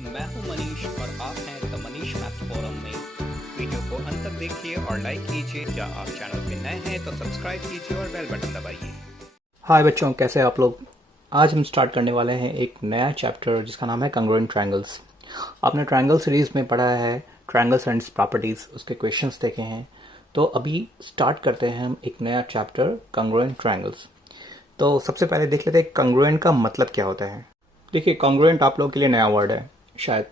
मैं हूं मनीष और आप हैं द मनीष मैथ्स फोरम में। वीडियो को अंत तक देखिए और लाइक कीजिए। क्या आप चैनल पे नए हैं तो सब्सक्राइब कीजिए और बेल बटन दबाइए। हाय बच्चों, कैसे हैं आप लोग। आज हम स्टार्ट करने वाले हैं एक नया चैप्टर जिसका नाम है कंग्रुएंट ट्रायंगल्स। आपने ट्रायंगल सीरीज में पढ़ा है ट्रायंगल्स एंड प्रॉपर्टीज, उसके क्वेश्चंस देखे हैं। तो अभी स्टार्ट करते हैं हम एक नया चैप्टर कंग्रुएंट ट्रायंगल्स। तो सबसे पहले देख लेते हैं कंग्रुएंट का मतलब क्या होता है। देखिए, कॉन्ग्रुएंट आप लोगों के लिए नया वर्ड है, शायद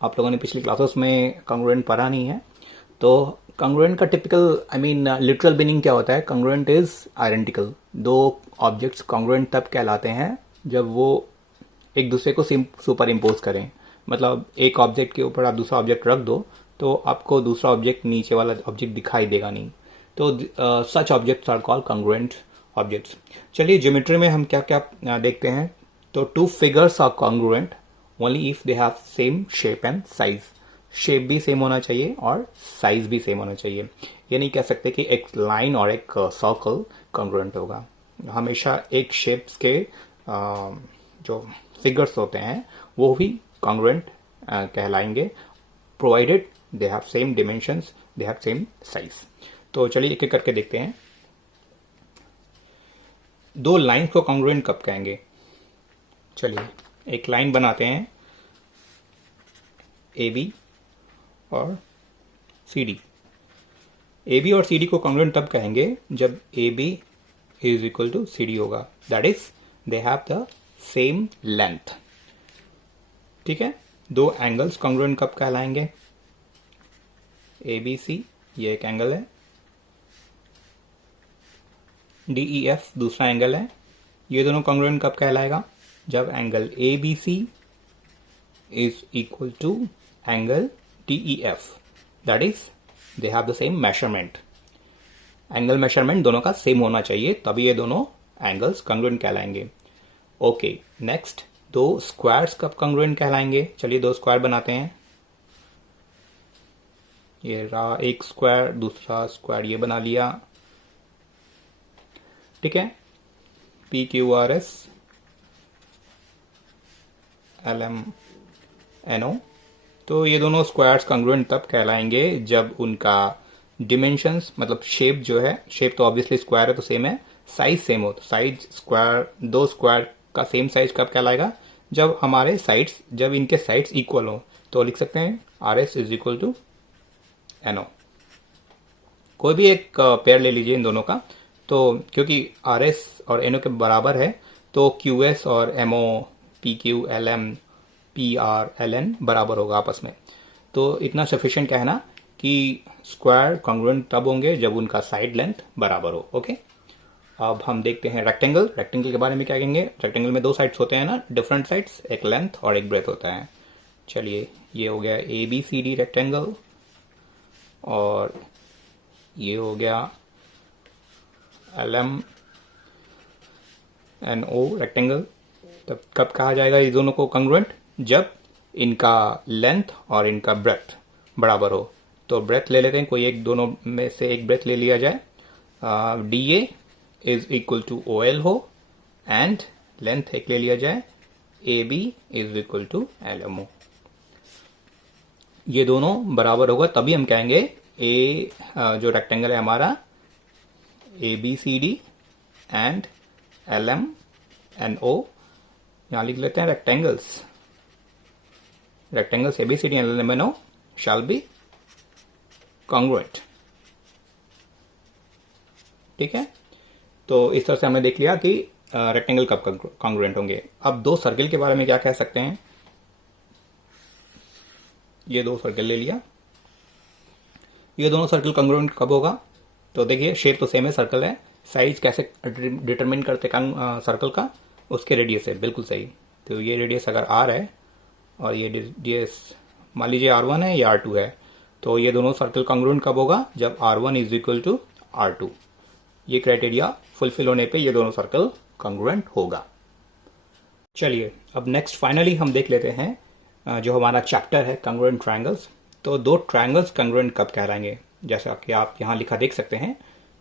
आप लोगों ने पिछली क्लासेस में कॉन्ग्रुएंट पढ़ा नहीं है। तो कॉन्ग्रुएंट का टिपिकल लिटरल मीनिंग क्या होता है। Congruent is identical. दो ऑब्जेक्ट्स कॉन्ग्रुएंट तब कहलाते हैं जब वो एक दूसरे को सुपर इम्पोज करें। मतलब एक ऑब्जेक्ट के ऊपर आप दूसरा ऑब्जेक्ट रख दो तो आपको दूसरा ऑब्जेक्ट नीचे वाला ऑब्जेक्ट दिखाई देगा नहीं। तो such objects are called congruent objects. चलिए, ज्योमेट्री में हम क्या क्या देखते हैं। तो two figures are congruent only if they have same shape and size. Shape भी सेम होना चाहिए और साइज भी सेम होना चाहिए। ये नहीं कह सकते कि एक लाइन और एक सर्कल कॉन्ग्रुएंट होगा। हमेशा एक शेप्स के जो फिगर्स होते हैं वो भी कॉन्ग्रुएंट कहलाएंगे, provided they have same dimensions, they have same size. तो चलिए एक एक करके देखते हैं। दो लाइन को कॉन्ग्रुएंट कब कहेंगे। चलिए एक लाइन बनाते हैं, ए बी और सी डी। ए बी और सी डी को कॉन्ग्रुएंट तब कहेंगे जब A B is equal to C D होगा, that is they have the same length. ठीक है, दो एंगल्स कॉन्ग्रुएंट कब कहलाएंगे। ए बी सी ये एक एंगल है, डी ई एफ दूसरा एंगल है। ये दोनों कॉन्ग्रुएंट कब कहलाएगा, जब angle A B C is equal to angle D E F, that is they have the same measurement. Angle measurement दोनों का सेम होना चाहिए, तभी ये दोनों एंगल्स कॉन्ग्रुएंट कहलाएंगे। ओके, नेक्स्ट दो स्क्वायर्स कब कॉन्ग्रुएंट कहलाएंगे। चलिए दो स्क्वायर बनाते हैं। ये रहा एक स्क्वायर, दूसरा स्क्वायर ये बना लिया। ठीक है, P Q R S L M N O. तो ये दोनों स्क्वायर्स कॉन्ग्रुएंट तब कहलाएंगे जब उनका डिमेंशंस, मतलब शेप जो है, शेप तो ऑब्वियसली स्क्वायर है तो सेम है, साइज सेम हो। तो साइज स्क्वायर, दो स्क्वायर का सेम साइज कब कहलाएगा, जब हमारे साइड्स, जब इनके साइड्स इक्वल हो। तो लिख सकते हैं R S is equal to N O. कोई भी एक पेयर ले लीजिए इन दोनों का। तो क्योंकि आर एस और एन ओ के बराबर है तो क्यू एस और M O, P Q L M, P R L N बराबर होगा आपस में। तो इतना सफिशिएंट कहना कि स्क्वायर कॉन्ग्रुएंट तब होंगे जब उनका साइड लेंथ बराबर हो। ओके, अब हम देखते हैं रेक्टेंगल। रेक्टेंगल के बारे में क्या कहेंगे। रेक्टेंगल में दो साइड्स होते हैं ना, डिफरेंट साइड्स, एक लेंथ और एक ब्रेथ होता है। चलिए ये हो गया A B C D rectangle, और ये हो गया L M N O rectangle. तब कब कहा जाएगा ये दोनों को कॉन्ग्रुएंट, जब इनका लेंथ और इनका ब्रेथ बराबर हो। तो ब्रेथ ले लेते हैं, कोई एक, दोनों में से एक ब्रेथ ले लिया जाए। D A is equal to O L हो, एंड लेंथ एक ले लिया जाए, A B is equal to L M O. ये दोनों बराबर होगा तभी हम कहेंगे ए जो रेक्टेंगल है हमारा, A B C D and L M N O. यहां लिख लेते हैं rectangles, rectangles A B C D and L M N O shall be congruent. ठीक है, तो इस तरह से हमने देख लिया कि रेक्टेंगल कब कॉन्ग्रुएंट होंगे। अब दो सर्किल के बारे में क्या कह सकते हैं। ये दो सर्किल ले लिया, ये दोनों सर्किल कॉन्ग्रुएंट कब होगा। तो देखिए शेप तो सेम है, सर्कल है, साइज कैसे डिटरमिन करते सर्कल का, उसके रेडियस है, बिल्कुल सही। तो ये रेडियस अगर आर है और ये रेडियस मान लीजिए R1 है या R2 है, तो ये दोनों सर्कल कॉन्ग्रुएंट कब होगा, जब R1 is equal to R2। ये क्राइटेरिया फुलफिल होने पे ये दोनों सर्कल कॉन्ग्रुएंट होगा। चलिए अब नेक्स्ट फाइनली हम देख लेते हैं जो हमारा चैप्टर है कॉन्ग्रुएंट ट्रायंगल्स। तो दो ट्रायंगल्स कॉन्ग्रुएंट कब कहलाएंगे, जैसा कि आप यहाँ लिखा देख सकते हैं,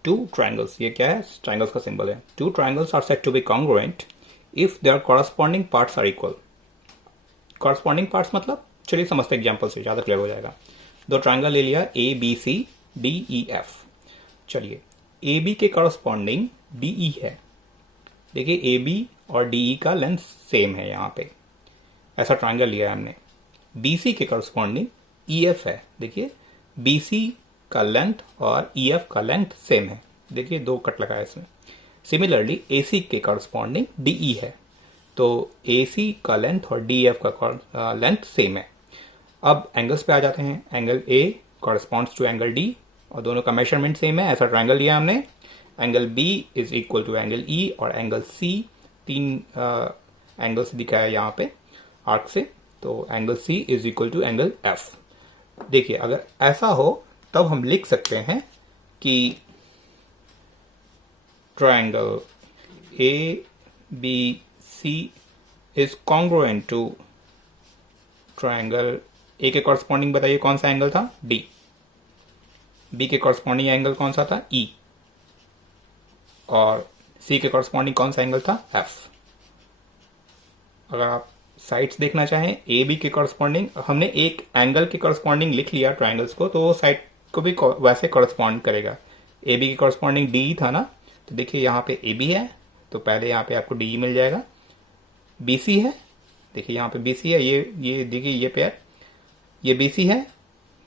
टू ट्रायंगल्स। ये क्या है, ट्रायंगल्स का सिंबल है। Two triangles are said to be congruent if their corresponding parts are equal. Corresponding parts मतलब चलिए समझते एग्जाम्पल से, ज़्यादा क्लियर हो जाएगा। दो ट्रायंगल ले लिया A B C D E F. चलिए ए बी के कॉरस्पॉन्डिंग डी ई है। देखिए ए बी और डी ई का लेंथ सेम है, यहाँ पे ऐसा ट्रायंगल लिया है हमने। बी सी के कॉरस्पॉन्डिंग ई एफ है। देखिए बी सी का लेंथ और ई एफ का लेंथ सेम है। देखिए दो कट लगा है इसमें। सिमिलरली ए सी के कॉरस्पॉन्डिंग डी ई है, तो ए सी का लेंथ और डी एफ का लेंथ सेम है। अब एंगल्स पे आ जाते हैं। Angle A corresponds to angle D और दोनों का मेजरमेंट सेम है। ऐसा ट्रायंगल लिया हमने। Angle B is equal to angle E और एंगल सी, तीन एंगल्स दिखाया है यहाँ पे आर्क से, तो angle C is equal to angle F. देखिए अगर ऐसा हो तब हम लिख सकते हैं कि triangle A B C is congruent to triangle A के कॉरस्पॉन्डिंग बताइए कौन सा एंगल था, डी। बी के कॉरस्पॉन्डिंग एंगल कौन सा था, ई। और सी के कॉरस्पॉन्डिंग कौन सा एंगल था, एफ। अगर आप साइड्स देखना चाहें ए बी के कॉरस्पॉन्डिंग, हमने एक एंगल के कॉरस्पॉन्डिंग लिख लिया ट्रायंगल्स को, तो वो साइड को भी वैसे कॉरस्पॉन्ड करेगा। ए बी के कॉरस्पॉन्डिंग डी था ना, तो देखिए यहाँ पे ए बी है तो पहले यहाँ पे आपको डी मिल जाएगा। बी सी है, देखिए यहाँ पे बी सी है, ये देखिए ये पेयर, ये बी सी है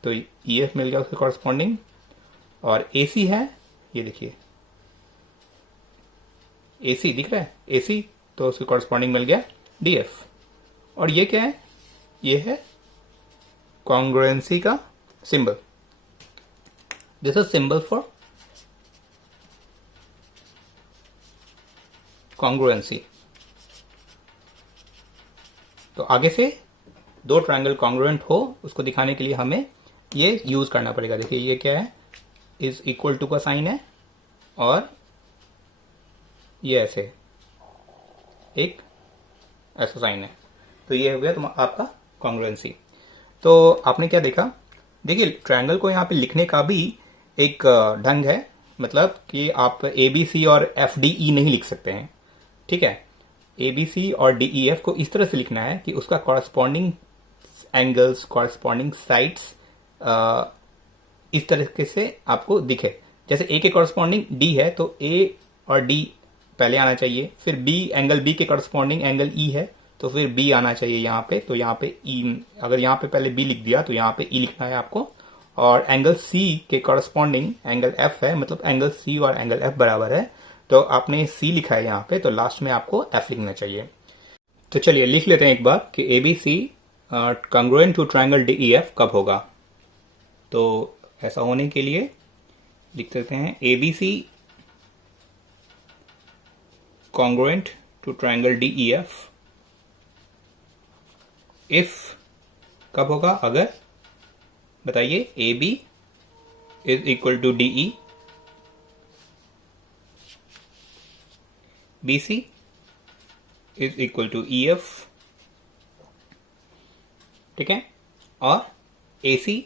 तो ई एफ मिल गया उसके कॉरस्पॉन्डिंग। और ए सी है, ये देखिए ए सी दिख रहा है, ए सी, तो उसके कॉरस्पॉन्डिंग मिल गया डी एफ। और ये क्या है, ये है कॉन्ग्रुएंसी का symbol. This is symbol for congruency. तो आगे से दो ट्रायंगल कॉन्ग्रुएंट हो उसको दिखाने के लिए हमें ये यूज करना पड़ेगा। देखिए ये क्या है, इज इक्वल टू का साइन है और ये ऐसे एक ऐसा साइन है, तो ये हो गया आपका कॉन्ग्रुएंसी। तो आपने क्या देखा, देखिए ट्रायंगल को यहाँ पे लिखने का भी एक ढंग है, मतलब कि आप ए बी सी और एफ डी ई नहीं लिख सकते हैं, ठीक है। ए बी सी और डी ई एफ को इस तरह से लिखना है कि उसका कॉरस्पॉन्डिंग एंगल्स, कॉरस्पॉन्डिंग साइड्स इस तरीके से आपको दिखे। जैसे ए के कॉरस्पॉन्डिंग डी है तो ए और डी पहले आना चाहिए, फिर बी, एंगल बी के कॉरस्पॉन्डिंग एंगल ई है तो फिर बी आना चाहिए यहाँ पे, तो यहाँ पे ई, अगर यहाँ पे पहले बी लिख दिया तो यहाँ पे ई लिखना है आपको। और एंगल सी के कॉरस्पॉन्डिंग एंगल एफ है, मतलब एंगल सी और एंगल एफ बराबर है, तो आपने सी लिखा है यहाँ पे, तो लास्ट में आपको एफ लिखना चाहिए। तो चलिए लिख लेते हैं एक बार कि A B C congruent to triangle D E F कब होगा। तो ऐसा होने के लिए लिख देते हैं A B C congruent to triangle D E F if कब होगा, अगर बताइए A B is equal to D E, B C is equal to E F, ठीक है, और A C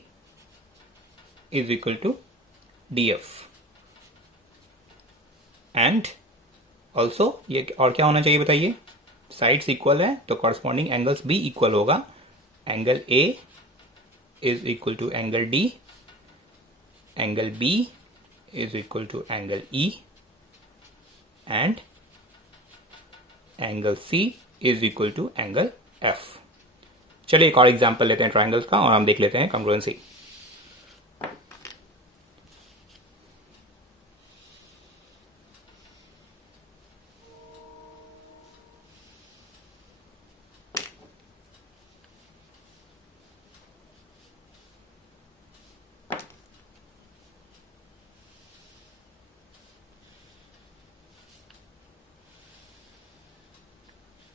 is equal to D F. And also ये और क्या होना चाहिए बताइए, साइड्स इक्वल है तो कॉरस्पॉन्डिंग एंगल्स भी इक्वल होगा। Angle A is equal to angle D, angle B is equal to angle E, and angle C is equal to angle F. चलिए एक और एग्जांपल लेते हैं ट्रायंगल्स का और हम देख लेते हैं कॉन्ग्रुएंसी।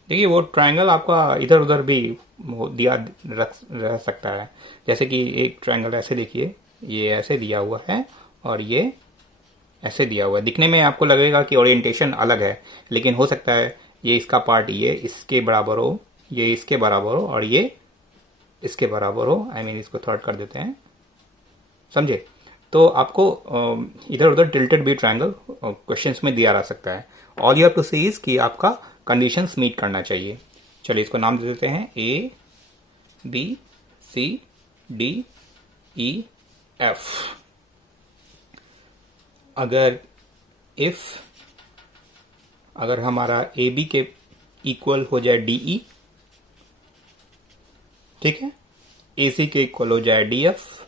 देखिए वो ट्रायंगल आपका इधर उधर भी दिया रह सकता है। जैसे कि एक ट्रायंगल ऐसे देखिए, ये ऐसे दिया हुआ है और ये ऐसे दिया हुआ है। दिखने में आपको लगेगा कि ओरिएंटेशन अलग है, लेकिन हो सकता है ये इसका पार्ट ये इसके बराबर हो, ये इसके बराबर हो और ये इसके बराबर हो। आई मीन इसको थर्ड कर देते हैं, समझे। तो आपको इधर उधर टिल्टेड भी ट्रायंगल क्वेश्चंस में दिया रह सकता है। All you have to see is कि आपका कंडीशंस मीट करना चाहिए। चलिए इसको नाम दे देते हैं A B C D E F. अगर हमारा ए बी के इक्वल हो जाए डी ई, ठीक है, ए सी के इक्वल हो जाए डी एफ,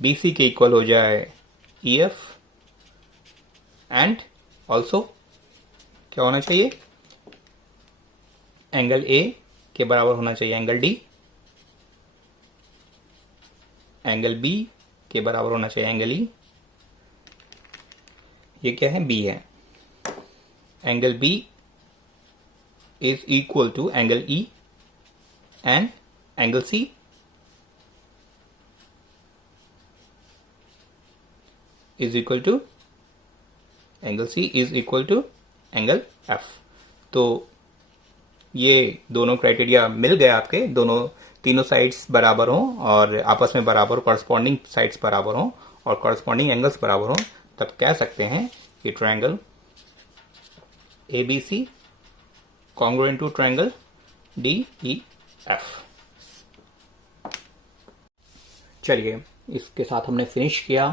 बी सी के इक्वल हो जाए ई एफ, एंड ऑल्सो क्या होना चाहिए, एंगल ए के बराबर होना चाहिए एंगल डी, एंगल बी के बराबर होना चाहिए एंगल ई। ये क्या है, बी है। Angle B is equal to angle E and angle C is equal to angle C is equal to angle F. तो ये दोनों क्राइटेरिया मिल गए आपके, दोनों तीनों साइड्स बराबर हों और आपस में बराबर कॉरस्पॉन्डिंग साइड्स बराबर हों और कॉरस्पॉन्डिंग एंगल्स बराबर हों, तब कह सकते हैं कि triangle ABC congruent to triangle DEF। चलिए, इसके साथ हमने फिनिश किया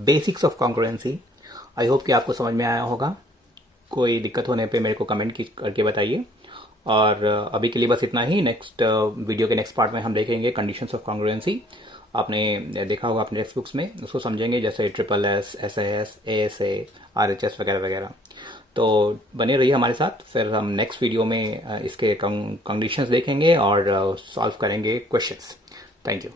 basics of congruency. I hope कि आपको समझ में आया होगा। कोई दिक्कत होने पे मेरे को कमेंट करके बताइए। और अभी के लिए बस इतना ही। नेक्स्ट वीडियो के नेक्स्ट पार्ट में हम देखेंगे कंडीशंस ऑफ कॉन्ग्रुएंसी। आपने देखा होगा अपने टेक्स्ट बुक्स में, उसको समझेंगे, जैसे SSS, SAS, ASA, RHS वगैरह वगैरह। तो बने रहिए हमारे साथ। फिर हम नेक्स्ट वीडियो में इसके कंडीशंस देखेंगे और सॉल्व करेंगे क्वेश्चंस। Thank you.